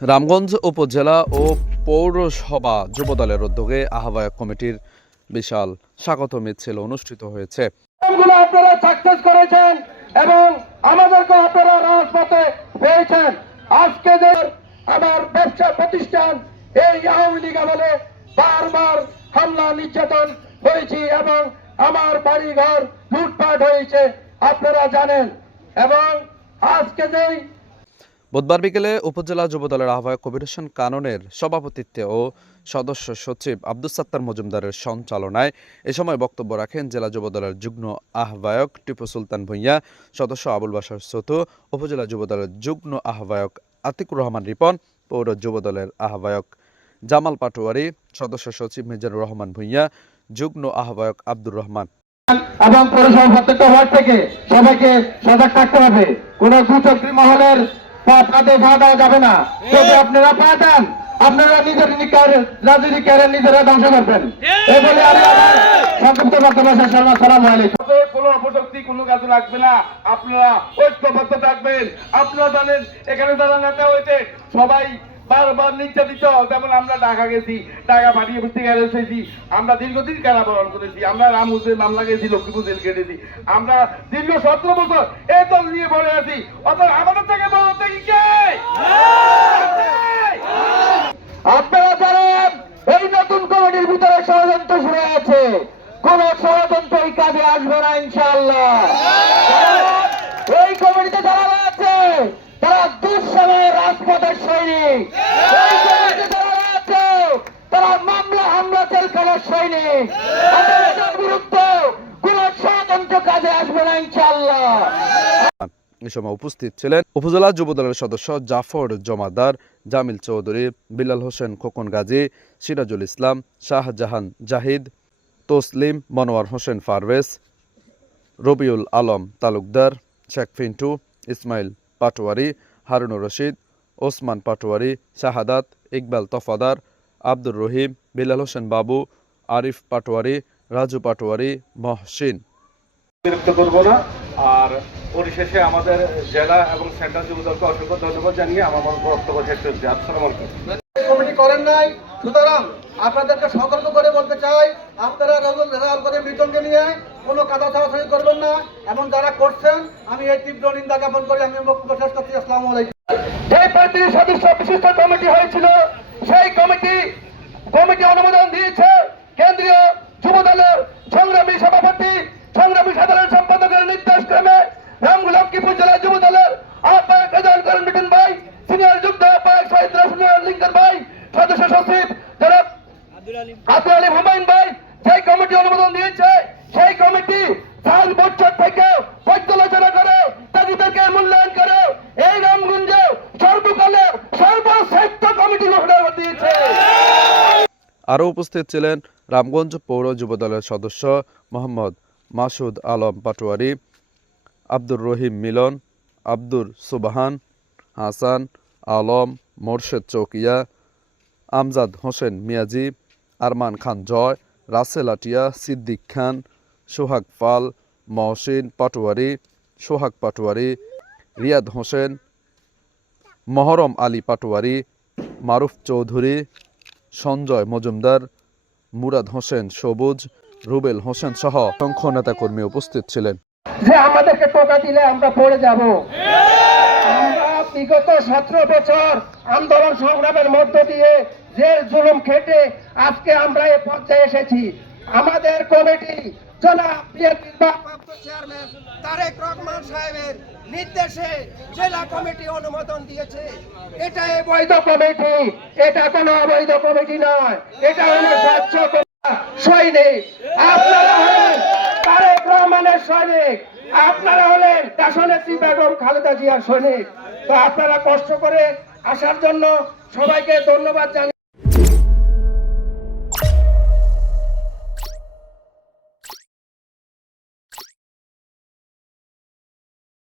রামগঞ্জ উপজেলা ও পৌরসভা যুবদলের উদ্যোগে আহ্বায়ক কমিটির বিশাল স্বাগত মিছিল অনুষ্ঠিত হয়েছে। আপনারা করেছেন এবং আমাদেরকে আপনারা রাজপথে পেয়েছেন। আজকে যে আমার ব্যবসা প্রতিষ্ঠান, এই আওয়ামী লীগ আমলে বারবার হামলা, নির্যাতন হয়েছি এবং আমার বাড়ি ঘর লুটপাট হয়েছে, আপনারা জানেন। এবং আজকে যেই বুধবার বিকেলে উপজেলা যুবদলের আহ্বায়ক কবির হোসেন কাননের সভাপতিত্বে ও সদস্য সচিব আব্দুল সাত্তার মজুমদারের সঞ্চালনায় এ সময় বক্তব্য রাখেন জেলা যুবদলের যুগ্ম আহ্বায়ক টিপু সুলতান ভূঁইয়া, সদস্য আবুল বাসার সতু উপজেলা যুবদলের যুগ্ম আহ্বায়ক আতিকুর রহমান রিপন, পৌর যুবদলের আহ্বায়ক জামাল পাটোয়ারি, সদস্য সচিব মিজানুর রহমান ভূঁইয়া, যুগ্ম আহ্বায়ক আব্দুর রহমান। এবং পৌরসভা প্রত্যেকটা ওয়ার্ড থেকে সবাইকে সজাগ থাকতে হবে। কোন কুচক্রী মহলের পা- পাতে পা দেওয়া যাবে না। যদি আপনারা পা দেন আপনারা নিজের রাজনৈতিক ক্যারিয়ার নিজেরা ধ্বংস করবেন। এই বলে আমি আমার সংক্ষিপ্ত বক্তব্য শেষ করলাম। আসসালামু আলাইকুম। কোনো অপশক্তি কোনো কাজে লাগবে না। আপনারা ঐক্যবদ্ধ থাকবেন। আপনারা জানেন এখানে যারা নেতা হয়েছে সবাই বারবার নির্যাতিত। যেমন আমরা ঢাকা গেছি ঢাকা পাঠিয়ে বসতে গেছি আমরা দীর্ঘদিন কারাবরণ করেছি। আমরা রাম হুসেন মামলা গেছি লক্ষ্মীপুর জেল কেটেছি। আমরা দীর্ঘ সতেরো বছর এই দল নিয়ে পড়ে আছি। অর্থাৎ আমাদের থেকে বড় থেকে কে আপনারা জানেন এই নতুন কমিটির ভিতরে ষড়যন্ত্র শুরু আছে কোন এই কাজে আসবে না, ইনশাআল্লাহ। এই কমিটিতে যারা আছে তারা দুঃসময়ের রাজপথের সৈনিক। তারা মামলা হামলা সৈনিক। বিরুদ্ধে কোন কাজে না, ইনশাআল্লাহ। এ সময় উপস্থিত ছিলেন উপজেলা যুবদলের সদস্য জাফর জমাদার, জামিল চৌধুরী, বিলাল হোসেন খোকন গাজী সিরাজুল ইসলাম, শাহজাহান জাহিদ তসলিম, মনোয়ার হোসেন পারভেজ রবিউল আলম তালুকদার, শেখ ফিন্টু, ইসমাইল পাটোয়ারি, হারুনুর রশিদ, ওসমান পাটোয়ারি, শাহাদাত, ইকবাল তফাদার, আব্দুর রহিম, বিলাল হোসেন বাবু, আরিফ পাটোয়ারি, রাজু পাটোয়ারি, মহসিন। বিরক্ত করব না, আর পরিশেষে আমাদের জেলা এবং সেন্ট্রাল যুবদলকে অসংখ্য ধন্যবাদ জানিয়ে আমার বক্তব্য শেষ আসসালামু আলাইকুম। কমিটি করেন নাই। সুতরাং আপনাদেরকে সতর্ক করে বলতে চাই, আপনারা রাজুল রাল করে মৃতকে নিয়ে কোনো কাদা শুরু করবেন না। এবং যারা করছেন, আমি এই তীব্র নিন্দা জ্ঞাপন করি। আমি বক্তব্য শেষ করছি। আসসালামু আলাইকুম। যে পার্টির সদস্য বিশিষ্ট কমিটি হয়েছিল সেই কমিটি কমিটি অনুমোদন দিয়েছে কেন্দ্রীয় যুব দলের সংগ্রামী সভাপতি সংগ্রামী সাধারণ সম্পাদকের নির্দেশ ক্রমে রামগুল লক্ষ্মীপুর জেলা যুব দলের আহ্বায়ক রেজাউল করিম মিটন ভাই সিনিয়র যুগ্ম আহ্বায়ক শহীদ রাসুল লিঙ্কন ভাই সদস্য সচিব যারা আলী হুমায়ুন ভাই সেই কমিটি অনুমোদন দিয়েছে, সেই কমিটি সাল বছর থেকে পর্যালোচনা করে, তাদেরকে মূল্যায়ন করে, এই রামগঞ্জে সর্বকালের সর্বশ্রেষ্ঠ কমিটি ঘোষণা দিয়েছে। আরও উপস্থিত ছিলেন রামগঞ্জ পৌর যুবদলের সদস্য মোহাম্মদ মাসুদ আলম পাটোয়ারি, আব্দুর রহিম মিলন, আব্দুর সুবাহান, হাসান আলম, মোরশেদ চৌকিয়া, আমজাদ হোসেন মিয়াজি আরমান খান জয়, রাসেল আটিয়া, সিদ্দিক খান, সোহাগ পাল, মহসিন পাটোয়ারি, সোহাগ পাটোয়ারি, রিয়াদ হোসেন, মহরম আলী পাটোয়ারি, মারুফ চৌধুরী, সঞ্জয় মজুমদার, মুরাদ হোসেন সবুজ, রুবেল হোসেন সহ অসংখ্য নেতাকর্মী উপস্থিত ছিলেন। যে আমাদেরকে টোকা দিলে আমরা পড়ে যাব। বিগত সতেরো বছর আন্দোলন সংগ্রামের মধ্য দিয়ে যে জুলুম খেটে আজকে আমরা এ পর্যায়ে এসেছি। আমাদের কমিটি চেয়ারম্যান তারেক রহমান সাহেবের নির্দেশে কমিটি অনুমোদন দিয়েছে। এটা কমিটি, এটা কোনো অবৈধ কমিটি নয়। এটা আপনারা হলেন তারেক রহমানের আপনারা হলেন দেশনেত্রী বেগম খালেদা জিয়ার সৈনিক। তো আপনারা কষ্ট করে আসার জন্য সবাইকে ধন্যবাদ জানাই